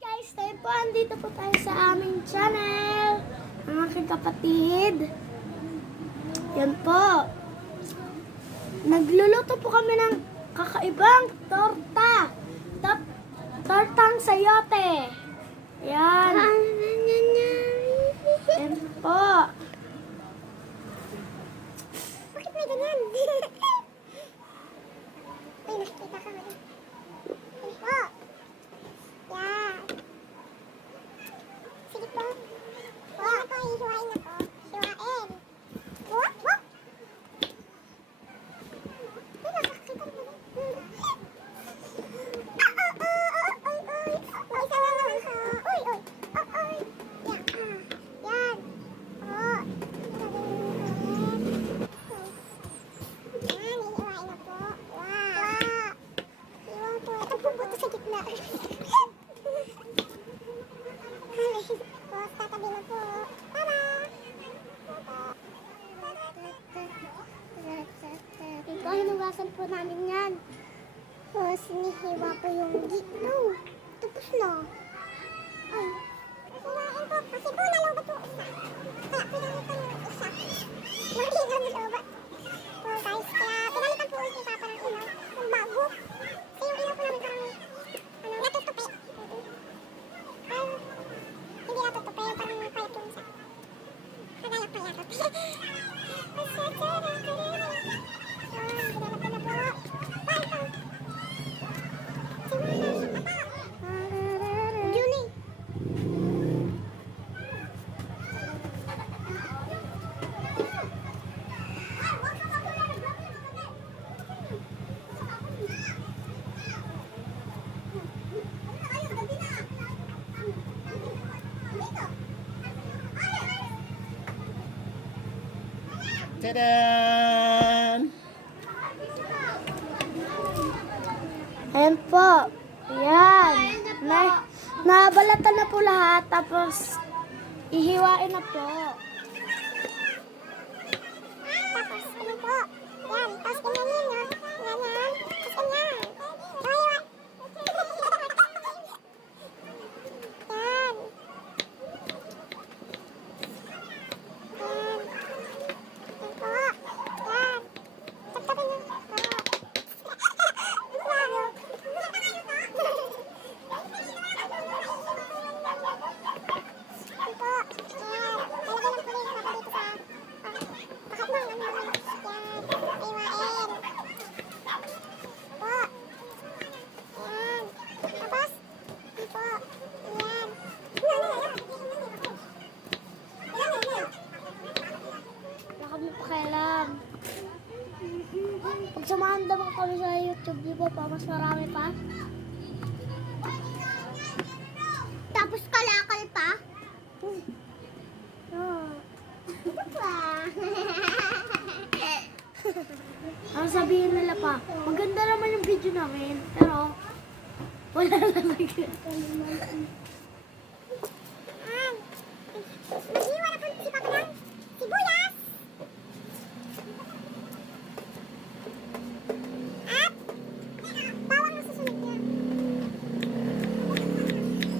Guys, tayo po, andito po tayo sa aming channel. Ang aking kapatid. Yan po. Nagluluto po kami ng kakaibang torta. Tortang sayote. Yan. Yan po. Bakit may ganyan? Ay, nakikita ka ba? Yan po. Yan. Sige po. Yan po, hihiwain na po. Hiwain. Wop, wop. Ay, nakakita na ba? Ito, hinugasan po namin yan. Tapos, sinihiwa po yung gitno. Tapos na. Ay. Hiwain po. Kasi po, nalobat po isa. Kaya, pinalitan yung isa. Mali na nalobat. Po, guys. Kaya, pinalitan po ulit ni Papa ng ilaw. Yung bago. Kasi yung ilaw po namin parang, natutupi. Ay, hindi natutupi. Yung parang payat yung isa. Kagaya payat. Tadaan! Ayan po. Yan. Nabalatan na po lahat. Tapos, ihiwain na po. Tapos, ano po? Yan. Tapos, ganyan yun, no? Ganyan. Tapos, ganyan. Yan. Yan. Yan po. Yan. Tagtapin yun. Wala kami pakialam. Pagsamahan naman kami sa YouTube, di ba pa? Mas marami pa. Tapos kalakal pa. Ang sabihin nila pa, maganda naman yung video namin, pero wala na talaga. Maghiwa na po si Papa ng sibuyas. At bawang na susunod niya.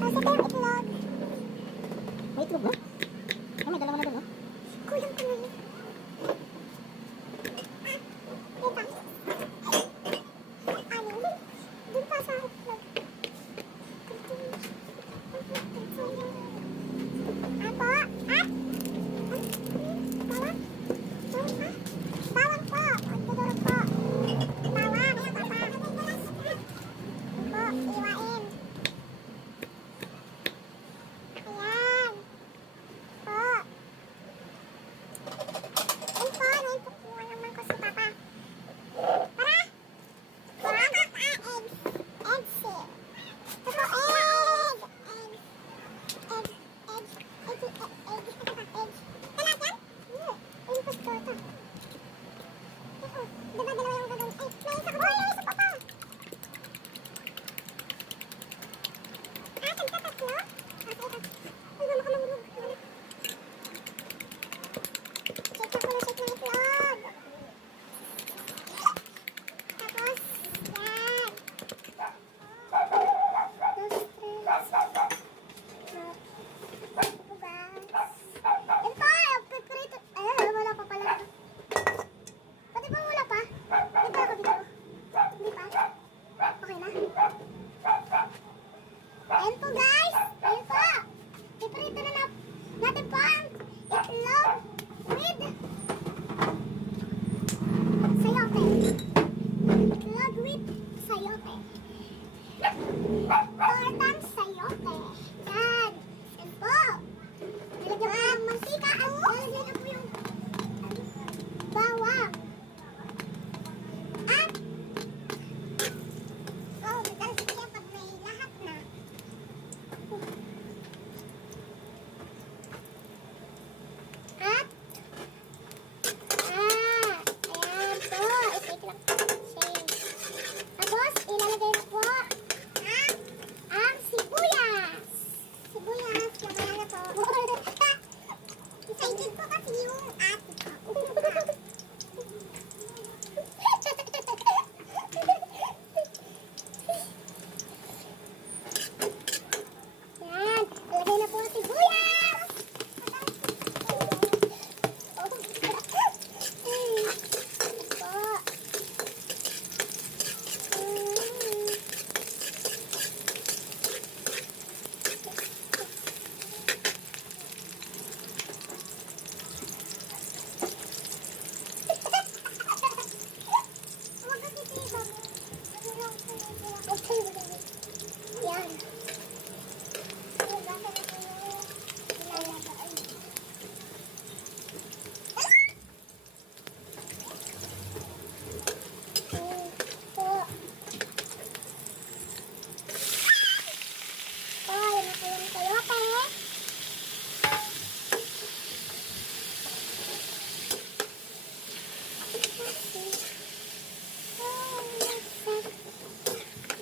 Tapos ito yung itlog. May itlog, no? May dalawa na doon, no? Kulang ko na yun. Ito. Ano? Doon pa sa itlog. Apo, at bawang. Bawang po. Magdudurog po. Bawang. Papa. Po, iwain. Ayan. Po. Ayun po, naipukuha naman ko si Papa. Para. Para. Eggs. Eggs. Ito po, egg. Tapos, yan. Ayan po guys. Ayan po. Iprito na natin po ang itlog with sayote. Itlog with sayote. Tortang sayote. Yan. Yan po. Nalagyan po ng mantika at nalagyan na po yung bawang. At madalas ko yan pag may lahat na. At ayan po. I-take lang po. Tapos, ilalagay na po ang sibuyas. Sibuyas, mamaya na po. Excited po kasi yung ate ko. Yan, ilagay na po ang sibuyas. Yan.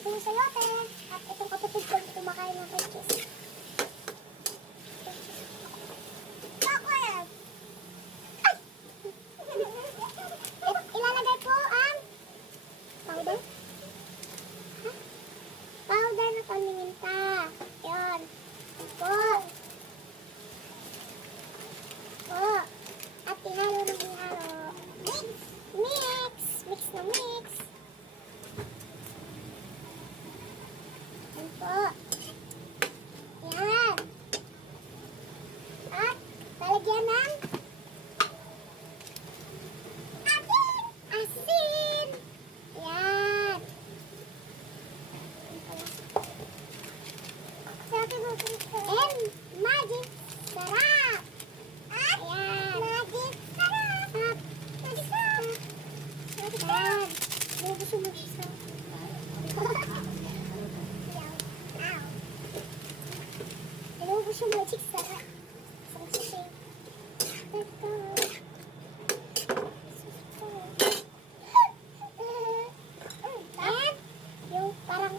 Yung sayote at itong kapatid ko kumakain ng cookies. Chocolate! Ay! Ilalagay po ang powder. Huh? Powder na paminta. Yan. Po. Po. At ihalo ng ihalo. Mix! Mix! Mix na mix. Yan po. Yan. At lalagyan ng asin. Asin. Yan. And magic sarap. At magic sarap. Magic sarap. Yan. Lubos-lubos sarap. Lubos yung magic sarap. Let's go. And yung parang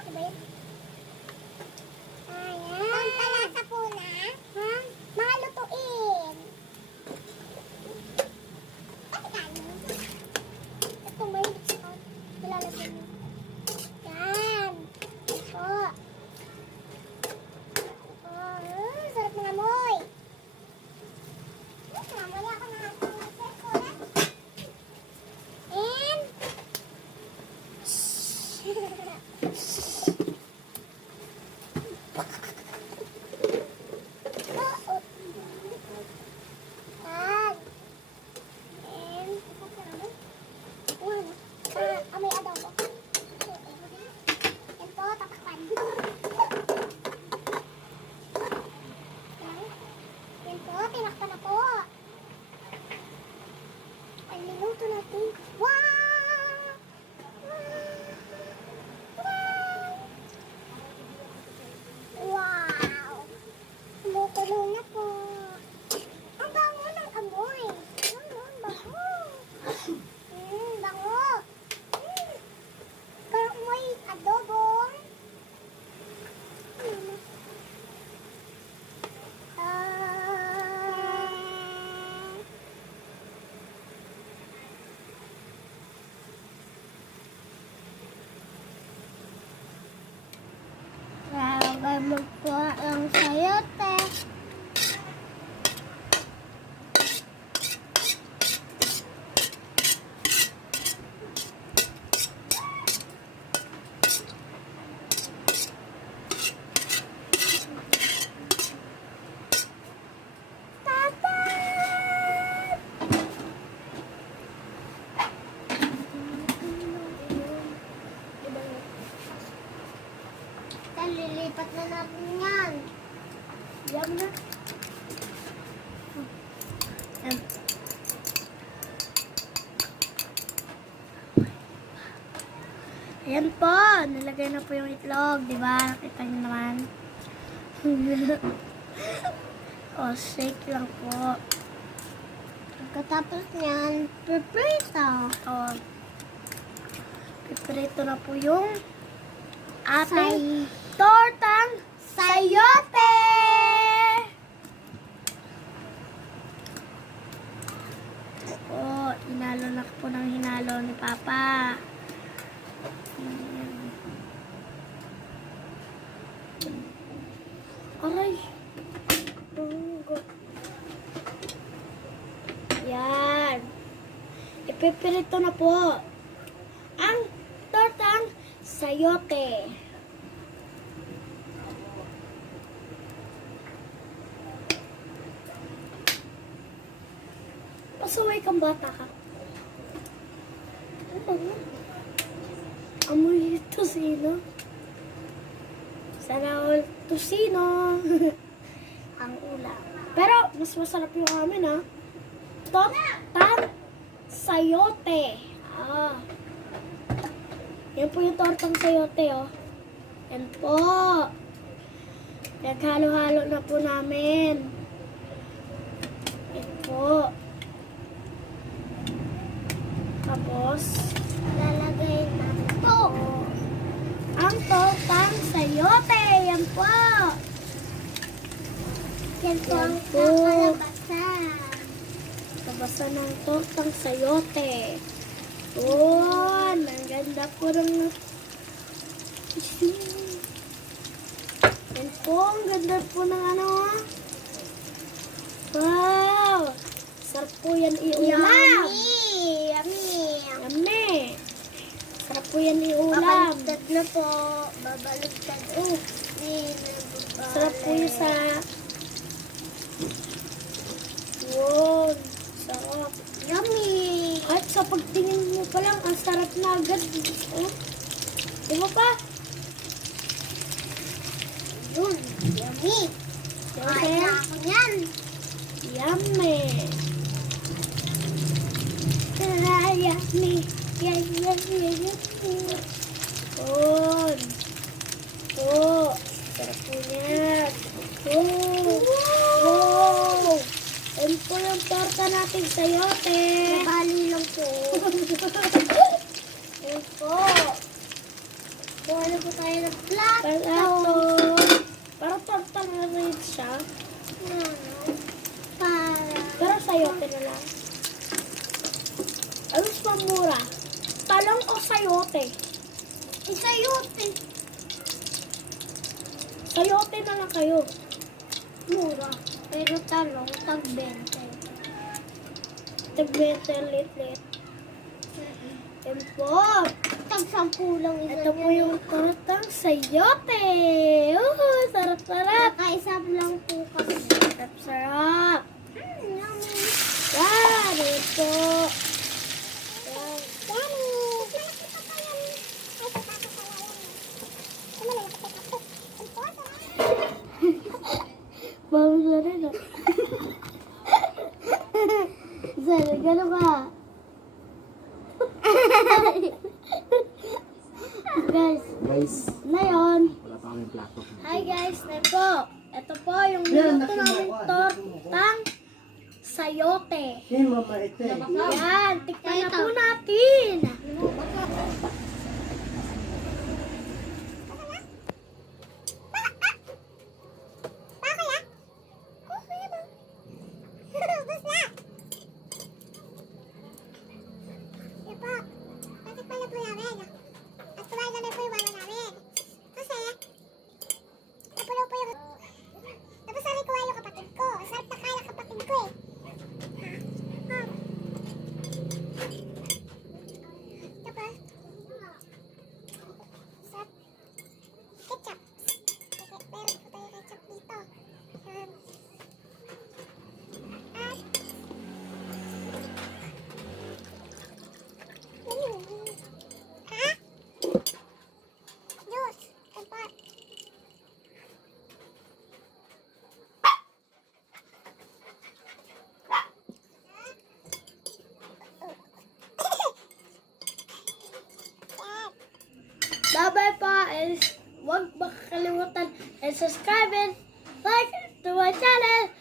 ano ba yun? Ayan. Ang talasa po na? Ha? Mga lutuin. Ito may nilalagyan mo. Yan. Ito. Sarap ng amoy. Mamaya ako na and amoy adobo. Yan po, tatakpan. Yan po, tinakpan na po. Ang minuto natin. Wow! Wow! Kumukulo na po. Ang bango ng amoy. Ang bango. Bango. Parang may adobo. Lalagay po ang sayote. Tita, lilipat na natin yan. Yan na. Yan. Ayan po, nilagay na po yung itlog, di ba? Nakita niyo naman. O, shake lang po. Pagkatapos niyan, piprito. O, piprito na po yung ating tortang sayote! O, hinalo na po ng hinalo ni Papa. Aray! Yan. Ipipirito na po ang tortang sayote. Pasaway kang bata ka. Ano? Amoy tosino. Sana all tosino. Ang ulam. Pero, mas masarap yung amin, ha? Tortang sayote. Ah. Yan po yung tortang sayote, oh. Yan po. Naghalo-halo na po namin. Yan po. Tapos, Lalagay na ito. ang tortang sayote. Yan po. Yan po ang Yan po. kakalabasan. Kabasa ng tortang sayote. Oh, ang ganda po ng... Yan po, ang ganda po ng ano. Wow! Sarap po yan iulam. Yummy! Yummy! Yummy! Sarap po yan iulam. Babalugtad na po. Babalugtad. Oh, Sarap po yun sa... Wow! Sarap. Yummy! At sa pagtingin mo pa lang, ang sarap na agad. Oh. Di ba pa? Yun. Yummy! Okay. Kain na ako yan. Yummy! Yummy! Yummy! Oh! Oh! Sarap po niyan. Oh! Wow! Yan po yung torta natin sayote. Nabali lang po. Yan po. Kuha na po tayo ng plato. Palato. Parang torta na rin siya. Ano? Para. Pero sayote na lang. Ano mas mamura? Talong o sayote? Isayote. Sayote na lang kayo. Mura. Pero talong, tag-20. Tagbete lit-lit. Yan po. Tag-10 lang isa Ito po yung tortang sayote. Sarap-sarap. Nakaisa lang po kasi. Sarap-sarap. Yummy. Yan. Ito. Yan. Bago na rin ah. Sana, gano'n ka. Guys, Guys, na yun. wala pa kaming plato. Hi guys, na po. Ito po yung niluto namin tortang sayote. Yan, tikman na po natin. Bye-bye po. And huwag makakalimutan and subscribe and like to my channel.